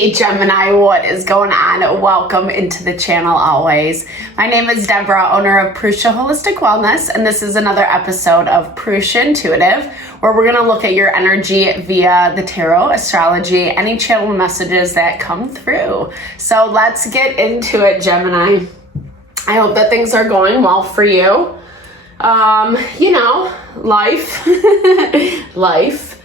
Hey Gemini, what is going on? Welcome into the channel always. My name is Deborah, owner of Purusha Holistic Wellness, and this is another episode of Purusha Intuitive, where we're going to look at your energy via the tarot, astrology, any channel messages that come through. So let's get into it, Gemini. I hope that things are going well for you. Life.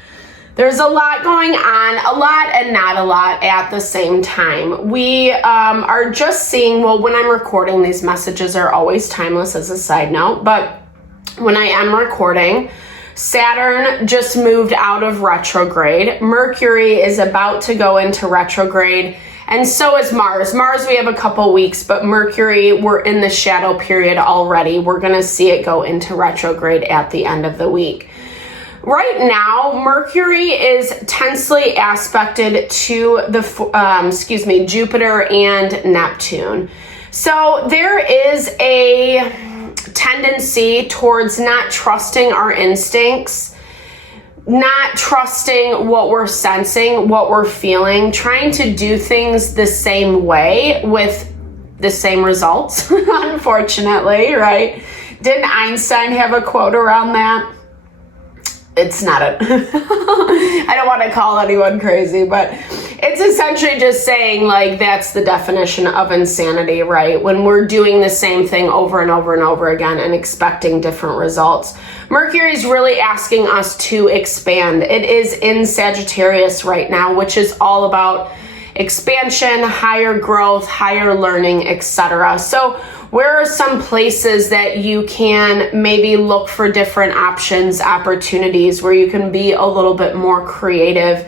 There's a lot going on, a lot and not a lot at the same time. We are just seeing, well, when I'm recording, these messages are always timeless as a side note, but when I am recording, Saturn just moved out of retrograde. Mercury is about to go into retrograde, and so is Mars. Mars, we have a couple weeks, but Mercury, we're in the shadow period already. We're going to see it go into retrograde at the end of the week. Right now, Mercury is tensely aspected to the, Jupiter and Neptune. So there is a tendency towards not trusting our instincts, not trusting what we're sensing, what we're feeling, trying to do things the same way with the same results, unfortunately, right? Didn't Einstein have a quote around that? It's not I don't want to call anyone crazy, but it's essentially just saying, like, that's the definition of insanity, right? When we're doing the same thing over and over and over again and expecting different results. Mercury is really asking us to expand. It is in Sagittarius right now, which is all about expansion, higher growth, higher learning, etc. So where are some places that you can maybe look for different options, opportunities where you can be a little bit more creative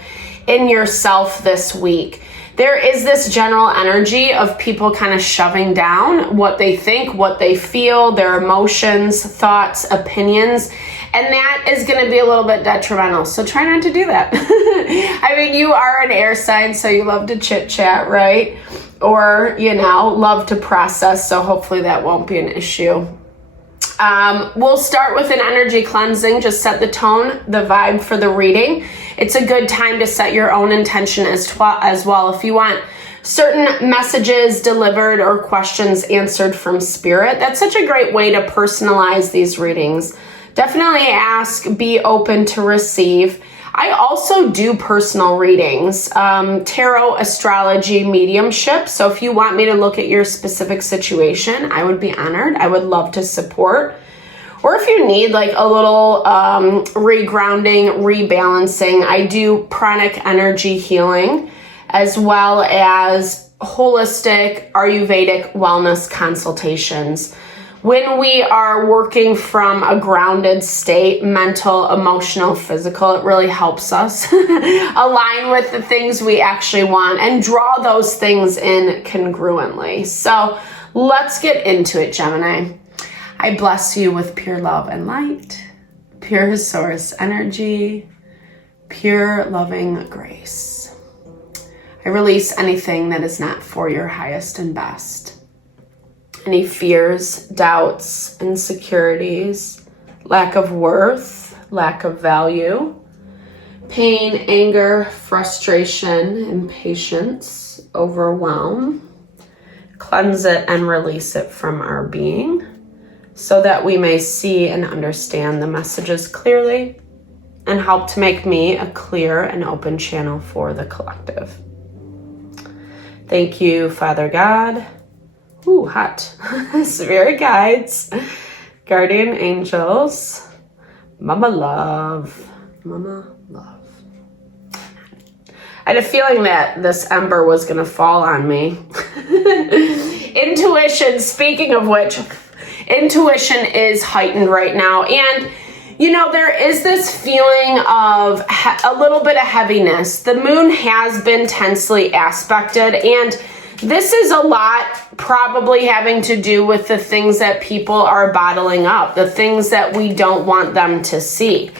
in yourself this week? There is this general energy of people kind of shoving down what they think, what they feel, their emotions, thoughts, opinions, and that is going to be a little bit detrimental. So try not to do that. I mean, you are an air sign, so you love to chit chat, right? Or, love to process. So hopefully that won't be an issue. We'll start with an energy cleansing, just set the tone, the vibe for the reading. It's a good time to set your own intention as well. If you want certain messages delivered or questions answered from spirit, that's such a great way to personalize these readings. Definitely ask, be open to receive. I also do personal readings, tarot, astrology, mediumship. So if you want me to look at your specific situation, I would be honored. I would love to support. Or if you need like a little regrounding, rebalancing, I do pranic energy healing as well as holistic Ayurvedic wellness consultations. When we are working from a grounded state, mental, emotional, physical, it really helps us align with the things we actually want and draw those things in congruently. So let's get into it, Gemini. I bless you with pure love and light, pure source energy, pure loving grace. I release anything that is not for your highest and best. Any fears, doubts, insecurities, lack of worth, lack of value, pain, anger, frustration, impatience, overwhelm. Cleanse it and release it from our being so that we may see and understand the messages clearly and help to make me a clear and open channel for the collective. Thank you, Father God. Ooh, hot. Spirit guides, guardian angels, Mama Love. Mama Love. I had a feeling that this ember was going to fall on me. Intuition, speaking of which, intuition is heightened right now. And, there is this feeling of a little bit of heaviness. The moon has been tensely aspected, and this is a lot probably having to do with the things that people are bottling up, the things that we don't want them to see.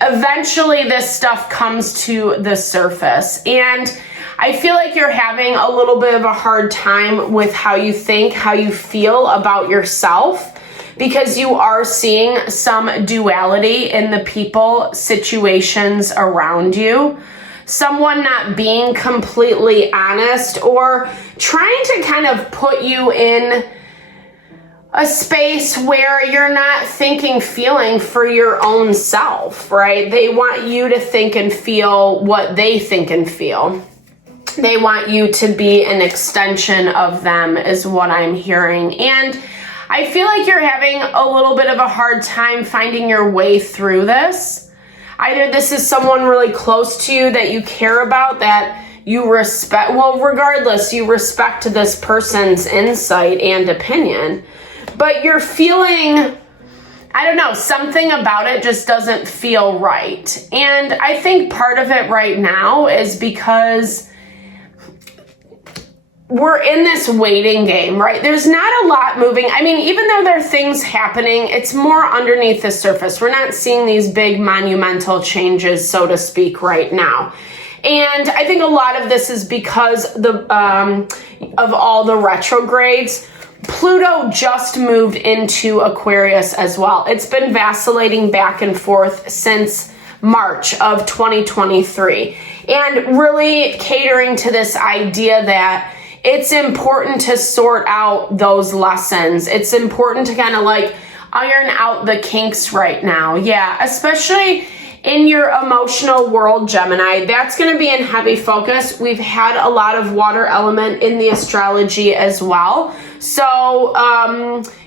Eventually, this stuff comes to the surface, and I feel like you're having a little bit of a hard time with how you think, how you feel about yourself, because you are seeing some duality in the people, situations around you. someone not being completely honest or trying to kind of put you in a space where you're not thinking, feeling for your own self, right? They want you to think and feel what they think and feel. They want you to be an extension of them, is what I'm hearing. And I feel like you're having a little bit of a hard time finding your way through this. Either this is someone really close to you that you care about, that you respect. Well, regardless, you respect this person's insight and opinion. But you're feeling, I don't know, something about it just doesn't feel right. And I think part of it right now is because we're in this waiting game, right? There's not a lot moving. I mean, even though there are things happening, it's more underneath the surface. We're not seeing these big monumental changes, so to speak, right now. And I think a lot of this is because of all the retrogrades. Pluto just moved into Aquarius as well. It's been vacillating back and forth since March of 2023, and really catering to this idea that it's important to sort out those lessons. It's important to kind of like iron out the kinks right now. Yeah, especially in your emotional world, Gemini, that's going to be in heavy focus. We've had a lot of water element in the astrology as well. So,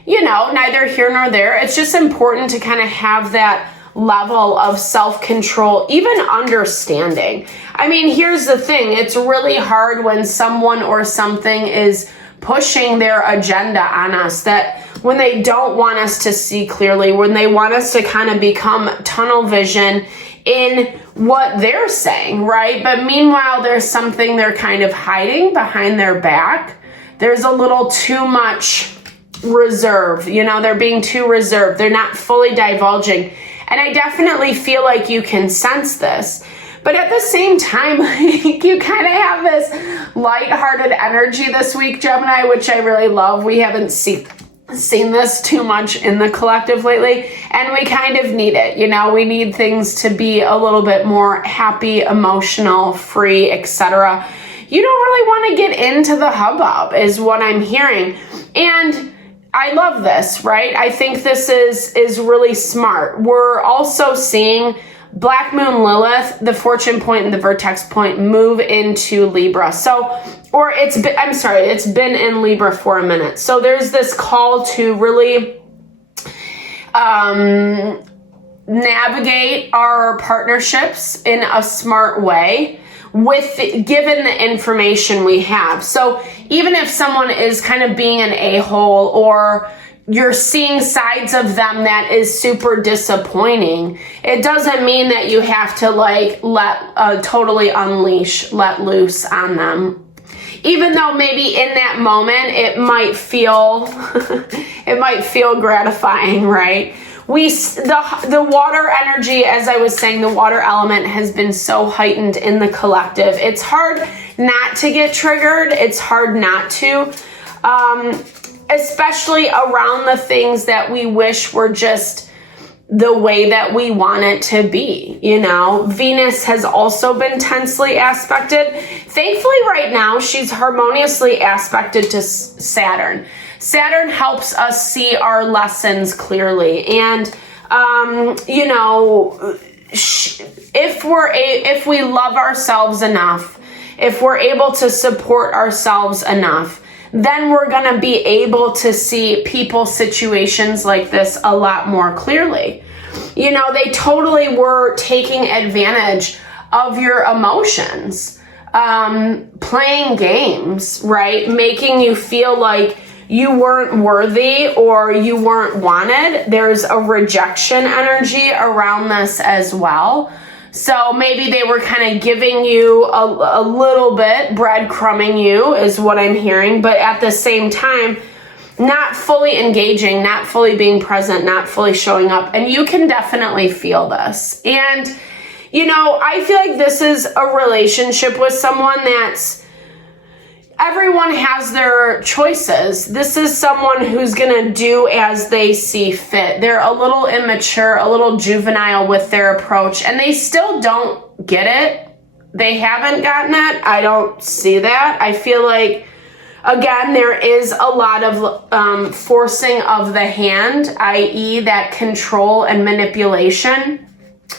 neither here nor there. It's just important to kind of have that level of self-control, even understanding. I mean, here's the thing. It's really hard when someone or something is pushing their agenda on us, that when they don't want us to see clearly, when they want us to kind of become tunnel vision in what they're saying, right? But meanwhile, there's something they're kind of hiding behind their back. There's a little too much reserve, they're being too reserved. They're not fully divulging. And I definitely feel like you can sense this. But at the same time, you kind of have this lighthearted energy this week, Gemini, which I really love. We haven't seen this too much in the collective lately, and we kind of need it. We need things to be a little bit more happy, emotional, free, etc. You don't really want to get into the hubbub, is what I'm hearing. And I love this, right? I think this is really smart. We're also seeing Black Moon Lilith, the fortune point and the vertex point, move into Libra. It's been in Libra for a minute. So there's this call to really navigate our partnerships in a smart way given the information we have. So even if someone is kind of being an a-hole, or you're seeing sides of them that is super disappointing, it doesn't mean that you have to totally let loose on them. Even though maybe in that moment it might feel gratifying, right? The water energy, as I was saying, the water element has been so heightened in the collective. It's hard not to get triggered. It's hard not to, especially around the things that we wish were just the way that we want it to be. Venus has also been tensely aspected. Thankfully, right now, she's harmoniously aspected to Saturn. Saturn helps us see our lessons clearly. And, if we love ourselves enough, if we're able to support ourselves enough, then we're going to be able to see people, situations like this a lot more clearly. They totally were taking advantage of your emotions, playing games, right? Making you feel like you weren't worthy or you weren't wanted. There's a rejection energy around this as well. So maybe they were kind of giving you a little bit, breadcrumbing you is what I'm hearing, but at the same time, not fully engaging, not fully being present, not fully showing up. And you can definitely feel this. And, I feel like this is a relationship with someone everyone has their choices. This is someone who's going to do as they see fit. They're a little immature, a little juvenile with their approach, and they still don't get it. they haven't gotten it. I don't see that. I feel like, again, there is a lot of forcing of the hand, i.e. that control and manipulation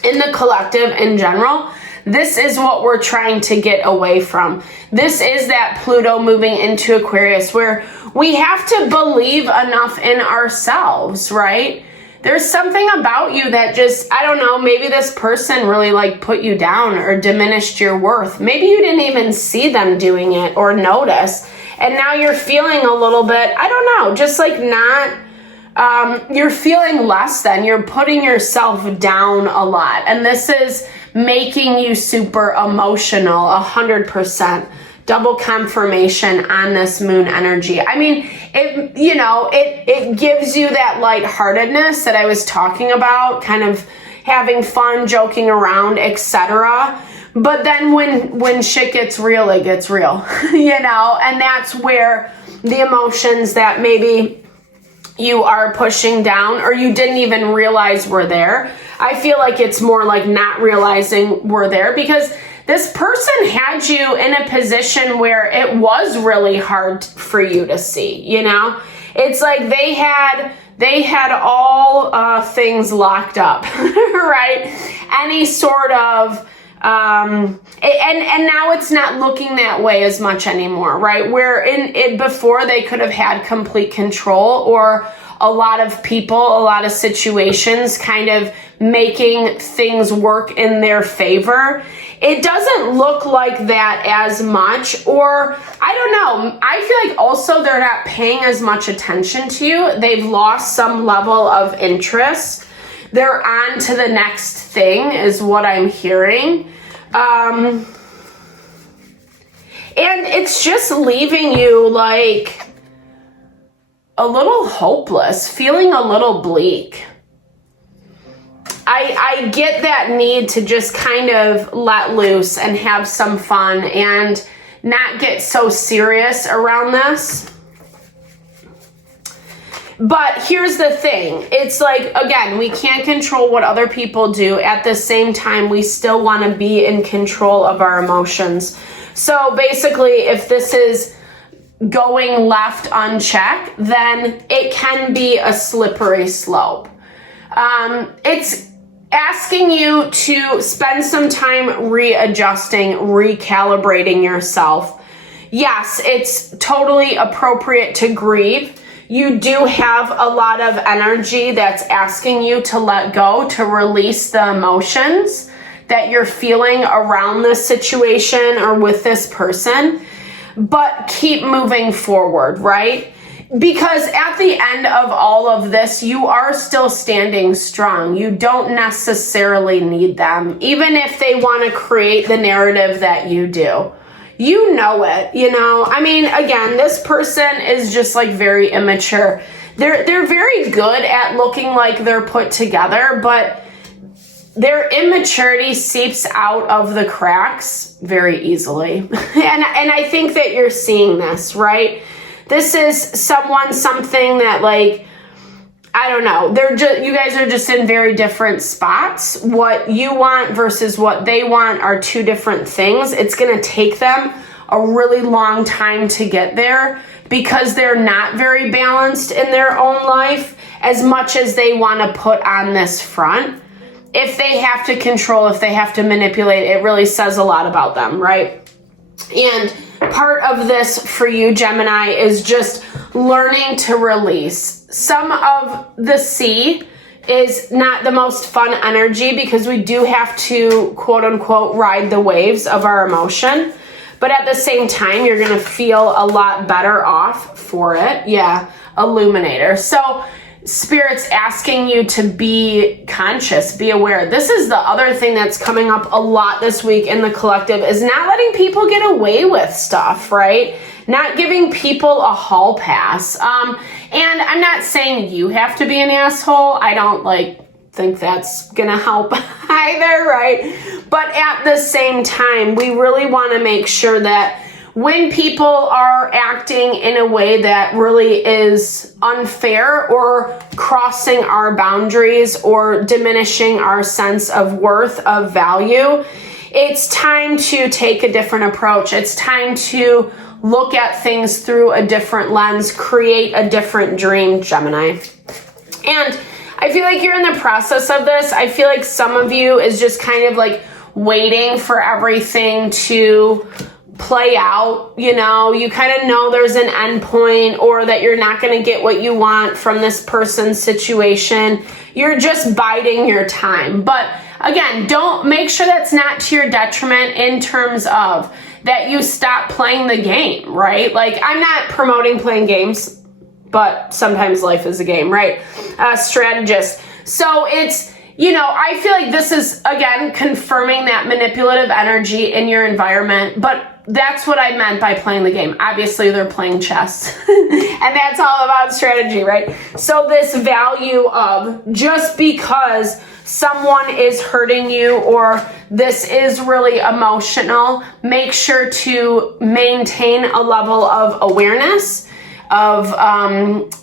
in the collective in general. This is what we're trying to get away from. This is that Pluto moving into Aquarius, where we have to believe enough in ourselves, right? There's something about you that just, I don't know, maybe this person really like put you down or diminished your worth. Maybe you didn't even see them doing it or notice. And now you're feeling a little bit, I don't know, just like not, you're feeling less than, you're putting yourself down a lot. And this is making you super emotional, 100%. Double confirmation on this moon energy. I mean, it gives you that lightheartedness that I was talking about, kind of having fun, joking around, etc. But then when shit gets real, it gets real, and that's where the emotions that maybe you are pushing down or you didn't even realize were there. I feel like it's more like not realizing were there, because this person had you in a position where it was really hard for you to see, It's like they had all things locked up, right? Any sort of, and now it's not looking that way as much anymore, right? Where in it before they could have had complete control, or a lot of people, a lot of situations kind of making things work in their favor. It doesn't look like that as much, or I don't know. I feel like also they're not paying as much attention to you. They've lost some level of interest. They're on to the next thing is what I'm hearing. And it's just leaving you like a little hopeless, feeling a little bleak. I get that need to just kind of let loose and have some fun and not get so serious around this. But here's the thing. It's like, again, we can't control what other people do. At the same time, we still want to be in control of our emotions. So basically, if this is going left unchecked, then it can be a slippery slope. It's asking you to spend some time readjusting, recalibrating yourself. Yes, it's totally appropriate to grieve. You do have a lot of energy that's asking you to let go, to release the emotions that you're feeling around this situation or with this person, but keep moving forward, right? Because at the end of all of this, you are still standing strong. You don't necessarily need them, even if they want to create the narrative that you do. You know it, I mean, again, this person is just like very immature. They're very good at looking like they're put together, but their immaturity seeps out of the cracks very easily. And I think that you're seeing this, right? This is something that, like, I don't know. You guys are just in very different spots. What you want versus what they want are two different things. It's going to take them a really long time to get there because they're not very balanced in their own life as much as they want to put on this front. If they have to control, if they have to manipulate, it really says a lot about them, right? And part of this for you, Gemini, is just learning to release. Some of the sea is not the most fun energy because we do have to, quote unquote, ride the waves of our emotion. But at the same time, you're going to feel a lot better off for it. Yeah, Illuminator. So Spirit's asking you to be conscious, be aware. This is the other thing that's coming up a lot this week in the collective, is not letting people get away with stuff, right? Not giving people a hall pass. And I'm not saying you have to be an asshole. I don't think that's gonna help either, right? But at the same time, we really want to make sure that when people are acting in a way that really is unfair or crossing our boundaries or diminishing our sense of worth, of value, it's time to take a different approach. It's time to look at things through a different lens, create a different dream, Gemini. And I feel like you're in the process of this. I feel like some of you is just kind of like waiting for everything to play out. You know, you kind of know there's an end point, or that you're not going to get what you want from this person's situation. You're just biding your time. But again, don't make sure that's not to your detriment in terms of that you stop playing the game, right? Like, I'm not promoting playing games, but sometimes life is a game, right? Strategist. So it's, you know, I feel like this is, again, confirming that manipulative energy in your environment, but that's what I meant by playing the game. Obviously, they're playing chess, and that's all about strategy, right? So this value of just because someone is hurting you or this is really emotional, make sure to maintain a level of awareness, of,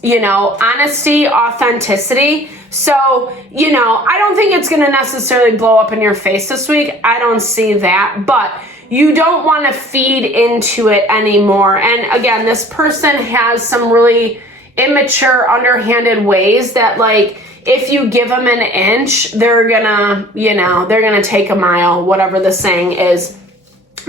you know, honesty, authenticity. So, you know, I don't think it's going to necessarily blow up in your face this week. I don't see that, but you don't want to feed into it anymore. And again, this person has some really immature, underhanded ways that, like, if you give them an inch, they're gonna, you know, they're gonna take a mile, whatever the saying is,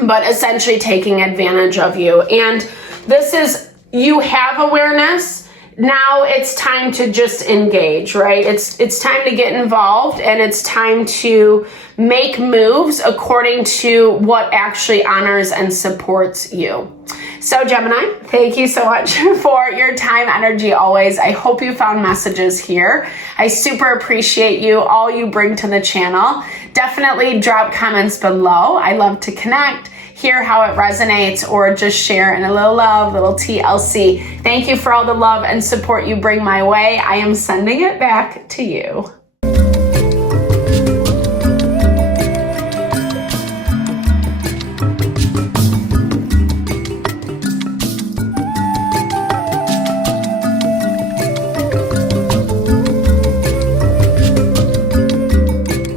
but essentially taking advantage of you. And this is, you have awareness. Now it's time to just engage, right? It's time to get involved, and it's time to make moves according to what actually honors and supports you. So Gemini, thank you so much for your time, energy always. I hope you found messages here. I super appreciate you, all you bring to the channel. Definitely drop comments below. I love to connect, hear how it resonates, or just share in a little love, little TLC. Thank you for all the love and support you bring my way. I am sending it back to you.